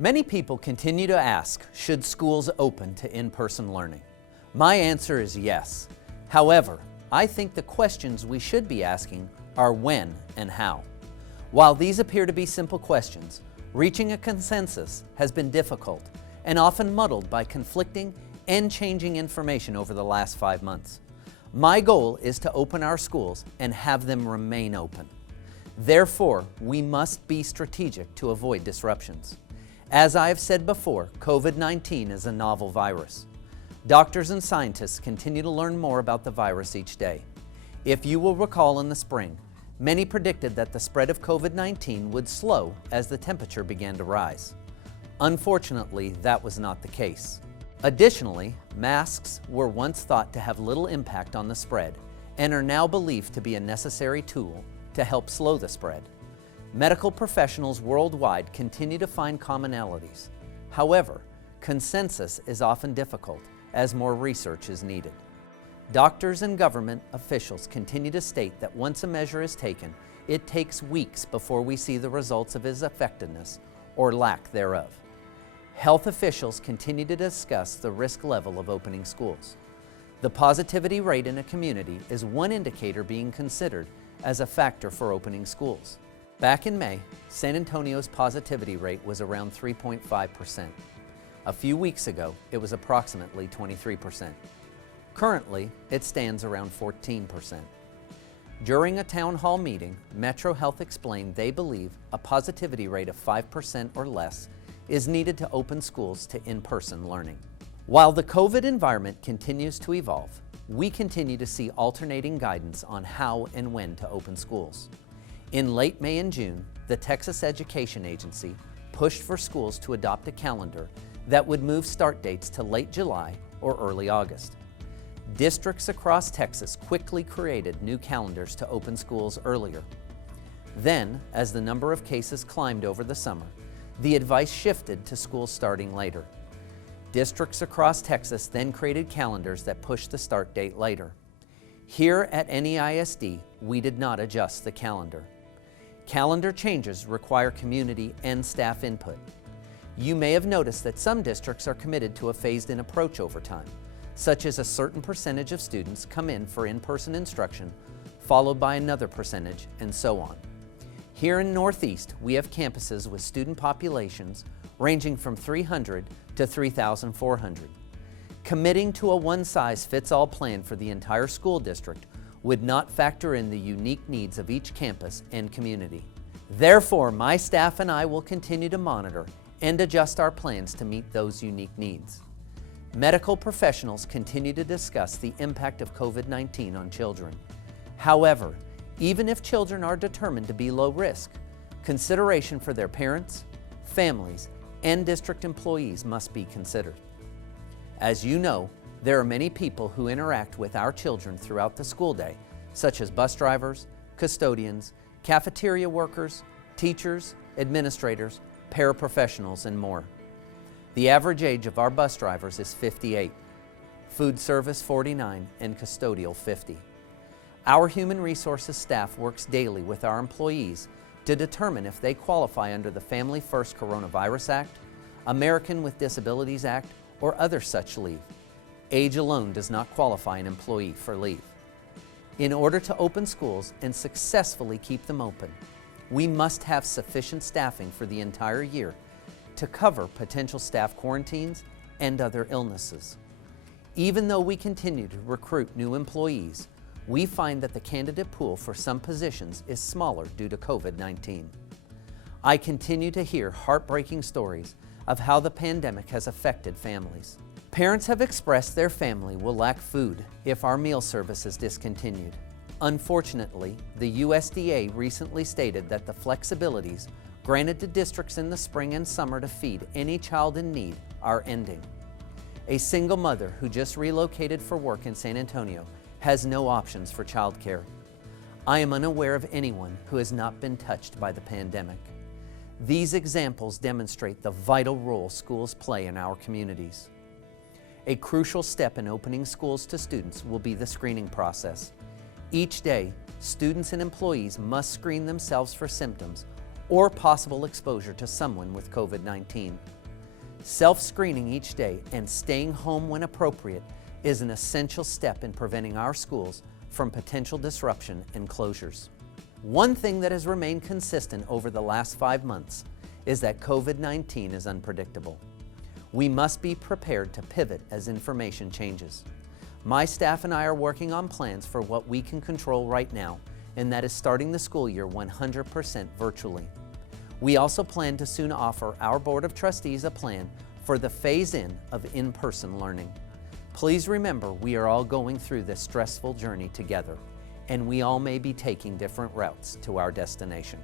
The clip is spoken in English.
Many people continue to ask, should schools open to in-person learning? My answer is yes. However, I think the questions we should be asking are when and how. While these appear to be simple questions, reaching a consensus has been difficult and often muddled by conflicting and changing information over the last 5 months. My goal is to open our schools and have them remain open. Therefore, we must be strategic to avoid disruptions. As I have said before, COVID-19 is a novel virus. Doctors and scientists continue to learn more about the virus each day. If you will recall, in the spring, many predicted that the spread of COVID-19 would slow as the temperature began to rise. Unfortunately, that was not the case. Additionally, masks were once thought to have little impact on the spread and are now believed to be a necessary tool to help slow the spread. Medical professionals worldwide continue to find commonalities. However, consensus is often difficult as more research is needed. Doctors and government officials continue to state that once a measure is taken, it takes weeks before we see the results of its effectiveness or lack thereof. Health officials continue to discuss the risk level of opening schools. The positivity rate in a community is one indicator being considered as a factor for opening schools. Back in May, San Antonio's positivity rate was around 3.5%. A few weeks ago, it was approximately 23%. Currently, it stands around 14%. During a town hall meeting, Metro Health explained they believe a positivity rate of 5% or less is needed to open schools to in-person learning. While the COVID environment continues to evolve, we continue to see alternating guidance on how and when to open schools. In late May and June, the Texas Education Agency pushed for schools to adopt a calendar that would move start dates to late July or early August. Districts across Texas quickly created new calendars to open schools earlier. Then, as the number of cases climbed over the summer, the advice shifted to schools starting later. Districts across Texas then created calendars that pushed the start date later. Here at NEISD, we did not adjust the calendar. Calendar changes require community and staff input. You may have noticed that some districts are committed to a phased-in approach over time, such as a certain percentage of students come in for in-person instruction, followed by another percentage, and so on. Here in Northeast, we have campuses with student populations ranging from 300 to 3,400. Committing to a one-size-fits-all plan for the entire school district would not factor in the unique needs of each campus and community. Therefore, my staff and I will continue to monitor and adjust our plans to meet those unique needs. Medical professionals continue to discuss the impact of COVID-19 on children. However, even if children are determined to be low risk, consideration for their parents, families, and district employees must be considered. As you know, there are many people who interact with our children throughout the school day, such as bus drivers, custodians, cafeteria workers, teachers, administrators, paraprofessionals, and more. The average age of our bus drivers is 58, food service 49, and custodial 50. Our human resources staff works daily with our employees to determine if they qualify under the Family First Coronavirus Act, American with Disabilities Act, or other such leave. Age alone does not qualify an employee for leave. In order to open schools and successfully keep them open, we must have sufficient staffing for the entire year to cover potential staff quarantines and other illnesses. Even though we continue to recruit new employees, we find that the candidate pool for some positions is smaller due to COVID-19. I continue to hear heartbreaking stories of how the pandemic has affected families. Parents have expressed their family will lack food if our meal service is discontinued. Unfortunately, the USDA recently stated that the flexibilities granted to districts in the spring and summer to feed any child in need are ending. A single mother who just relocated for work in San Antonio has no options for childcare. I am unaware of anyone who has not been touched by the pandemic. These examples demonstrate the vital role schools play in our communities. A crucial step in opening schools to students will be the screening process. Each day, students and employees must screen themselves for symptoms or possible exposure to someone with COVID-19. Self-screening each day and staying home when appropriate is an essential step in preventing our schools from potential disruption and closures. One thing that has remained consistent over the last 5 months is that COVID-19 is unpredictable. We must be prepared to pivot as information changes. My staff and I are working on plans for what we can control right now, and that is starting the school year 100% virtually. We also plan to soon offer our Board of Trustees a plan for the phase-in of in-person learning. Please remember, we are all going through this stressful journey together, and we all may be taking different routes to our destination.